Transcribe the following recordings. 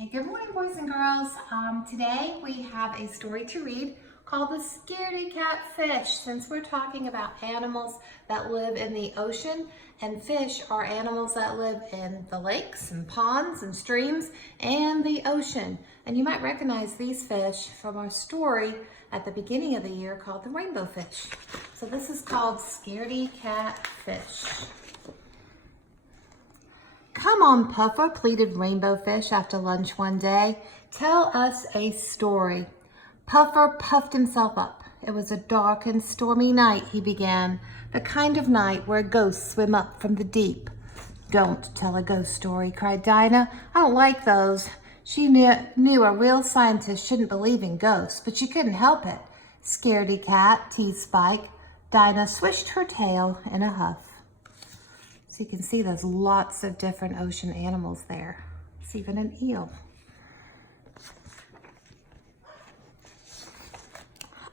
Okay, good morning, boys and girls. Today we have a story to read called The Scaredy Cat Fish. Since we're talking about animals that live in the ocean, and fish are animals that live in the lakes and ponds and streams and the ocean. And you might recognize these fish from our story at the beginning of the year called the rainbow fish. So this is called Scaredy Cat Fish. "Come on, Puffer," pleaded Rainbow Fish after lunch one day. "Tell us a story." Puffer puffed himself up. It was a dark and stormy night, he began, the kind of night where ghosts swim up from the deep. "Don't tell a ghost story," cried Dinah. "I don't like those." She knew a real scientist shouldn't believe in ghosts, but she couldn't help it. "Scaredy cat," teased Spike. Dinah swished her tail in a huff. So you can see there's lots of different ocean animals there. It's even an eel.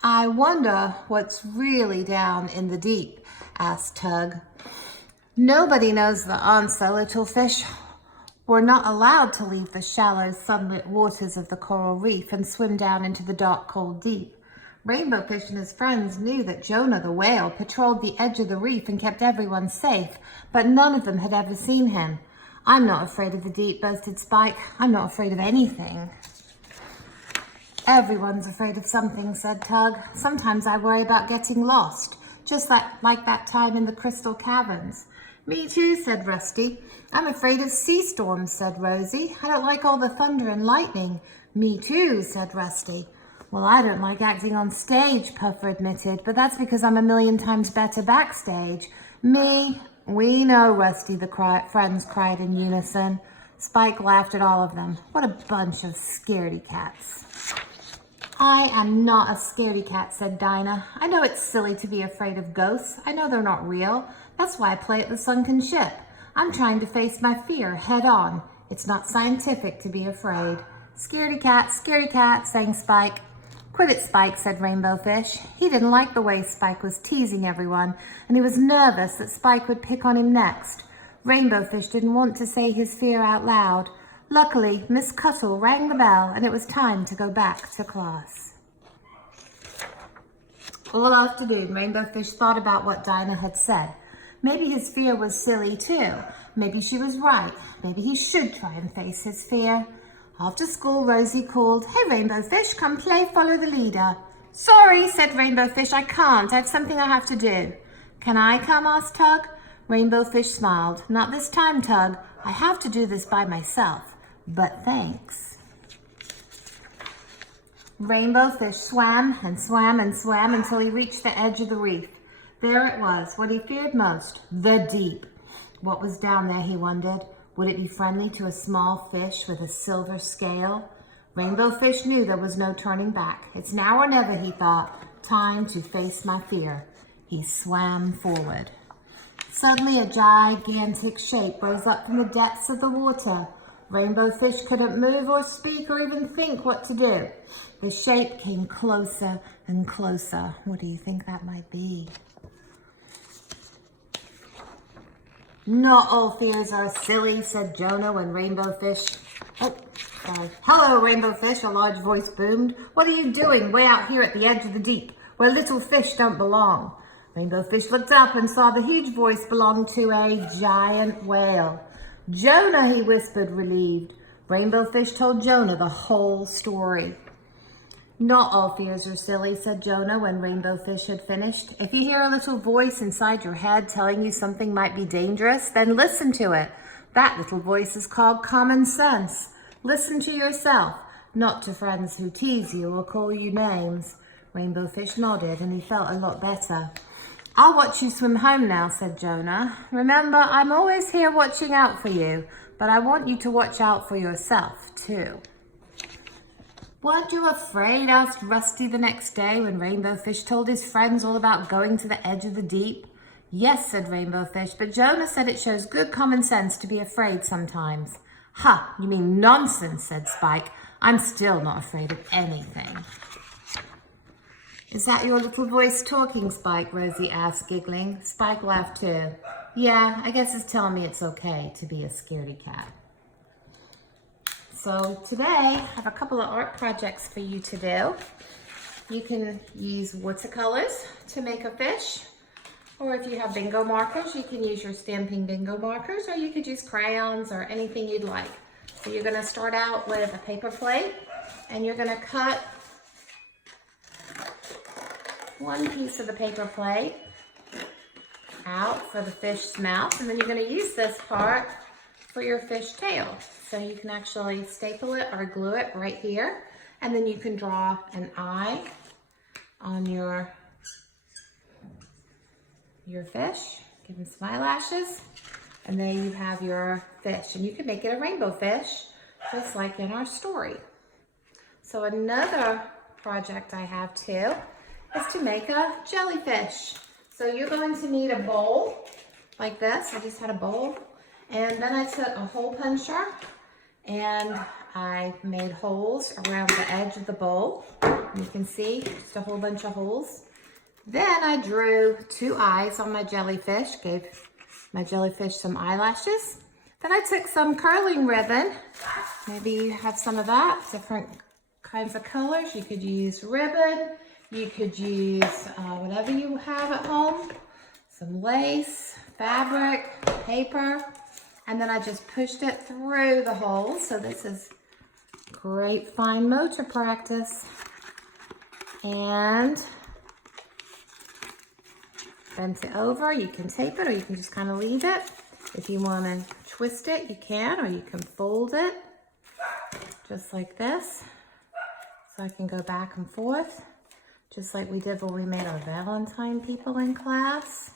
"I wonder what's really down in the deep?" asked Tug. "Nobody knows the answer, little fish. We're not allowed to leave the shallow, sunlit waters of the coral reef and swim down into the dark, cold deep. Rainbow Fish and his friends knew that Jonah the whale patrolled the edge of the reef and kept everyone safe, but none of them had ever seen him. "I'm not afraid of the deep," boasted Spike. "I'm not afraid of anything." "Everyone's afraid of something," said Tug. "Sometimes I worry about getting lost, just like that time in the Crystal Caverns." "Me too," said Rusty. "I'm afraid of sea storms," said Rosie. "I don't like all the thunder and lightning." "Me too," said Rusty. "Well, I don't like acting on stage," Puffer admitted, "but that's because I'm a million times better backstage." "Me." "We know, Rusty," the friends cried in unison. Spike laughed at all of them. What a bunch of scaredy cats. "I am not a scaredy cat," said Dinah. "I know it's silly to be afraid of ghosts. I know they're not real. That's why I play at the sunken ship. I'm trying to face my fear head on. It's not scientific to be afraid." Scaredy cat, sang Spike. "Quit it, Spike," said Rainbow Fish. He didn't like the way Spike was teasing everyone, and he was nervous that Spike would pick on him next. Rainbow Fish didn't want to say his fear out loud. Luckily, Miss Cuttle rang the bell, and it was time to go back to class. All afternoon, Rainbow Fish thought about what Dinah had said. Maybe his fear was silly too. Maybe she was right. Maybe he should try and face his fear. After school, Rosie called, "Hey, Rainbow Fish, come play Follow the Leader." "Sorry," said Rainbow Fish, "I can't. I have something I have to do." "Can I come?" asked Tug. Rainbow Fish smiled. "Not this time, Tug. I have to do this by myself. But thanks." Rainbow Fish swam and swam and swam until he reached the edge of the reef. There it was, what he feared most, the deep. What was down there, he wondered. Would it be friendly to a small fish with a silver scale? Rainbow Fish knew there was no turning back. It's now or never, he thought. Time to face my fear. He swam forward. Suddenly a gigantic shape rose up from the depths of the water. Rainbow Fish couldn't move or speak or even think what to do. The shape came closer and closer. What do you think that might be? "Not all fears are silly," said Jonah when Rainbow Fish... "Hello, Rainbow Fish," a large voice boomed. "What are you doing way out here at the edge of the deep, where little fish don't belong?" Rainbow Fish looked up and saw the huge voice belonged to a giant whale. "Jonah," he whispered, relieved. Rainbow Fish told Jonah the whole story. "Not all fears are silly," said Jonah when Rainbow Fish had finished. "If you hear a little voice inside your head telling you something might be dangerous, then listen to it. That little voice is called common sense. Listen to yourself, not to friends who tease you or call you names." Rainbow Fish nodded and he felt a lot better. "I'll watch you swim home now," said Jonah. "Remember, I'm always here watching out for you, but I want you to watch out for yourself too." "Weren't you afraid?" asked Rusty the next day when Rainbow Fish told his friends all about going to the edge of the deep. "Yes," said Rainbow Fish, "but Jonah said it shows good common sense to be afraid sometimes." "Ha, you mean nonsense," said Spike. "I'm still not afraid of anything." "Is that your little voice talking, Spike?" Rosie asked, giggling. Spike laughed too. "Yeah, I guess it's telling me it's okay to be a scaredy cat." So today I have a couple of art projects for you to do. You can use watercolors to make a fish, or if you have bingo markers, you can use your stamping bingo markers, or you could use crayons or anything you'd like. So you're going to start out with a paper plate, and you're going to cut one piece of the paper plate out for the fish's mouth, and then you're going to use this part for your fish tail. So you can actually staple it or glue it right here, and then you can draw an eye on your fish, give him some eyelashes, and then you have your fish, and you can make it a rainbow fish just like in our story. So another project I have too is to make a jellyfish. So you're going to need a bowl like this. I just had a bowl, and then I took a hole puncher and I made holes around the edge of the bowl. You can see just a whole bunch of holes. Then I drew 2 eyes on my jellyfish, gave my jellyfish some eyelashes. Then I took some curling ribbon. Maybe you have some of that, different kinds of colors. You could use ribbon. You could use whatever you have at home. Some lace, fabric, paper. And then I just pushed it through the holes. So this is great fine motor practice. And bent it over. You can tape it, or you can just kind of leave it. If you want to twist it, you can, or you can fold it just like this. So I can go back and forth, just like we did when we made our Valentine people in class.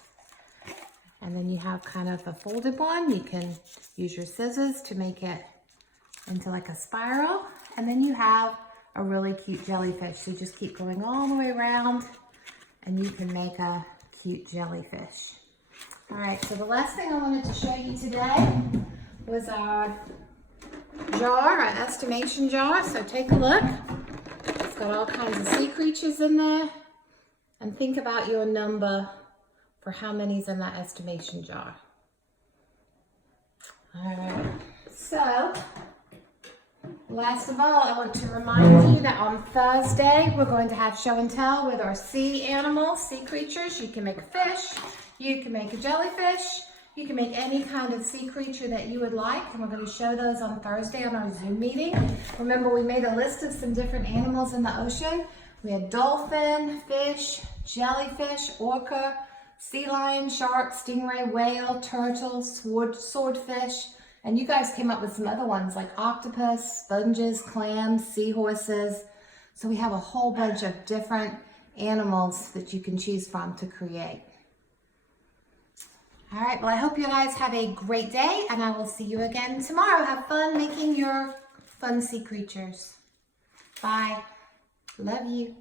And then you have kind of a folded one. You can use your scissors to make it into like a spiral. And then you have a really cute jellyfish. So you just keep going all the way around, and you can make a cute jellyfish. All right, so the last thing I wanted to show you today was our jar, our estimation jar. So take a look. It's got all kinds of sea creatures in there. And think about your number for how many's in that estimation jar. All right, so last of all, I want to remind you that on Thursday, we're going to have show and tell with our sea animals, sea creatures. You can make a fish, you can make a jellyfish, you can make any kind of sea creature that you would like, and we're going to show those on Thursday on our Zoom meeting. Remember, we made a list of some different animals in the ocean. We had dolphin, fish, jellyfish, orca, sea lion, shark, stingray, whale, turtle, swordfish. And you guys came up with some other ones like octopus, sponges, clams, seahorses. So we have a whole bunch of different animals that you can choose from to create. All right, well, I hope you guys have a great day, and I will see you again tomorrow. Have fun making your fun sea creatures. Bye. Love you.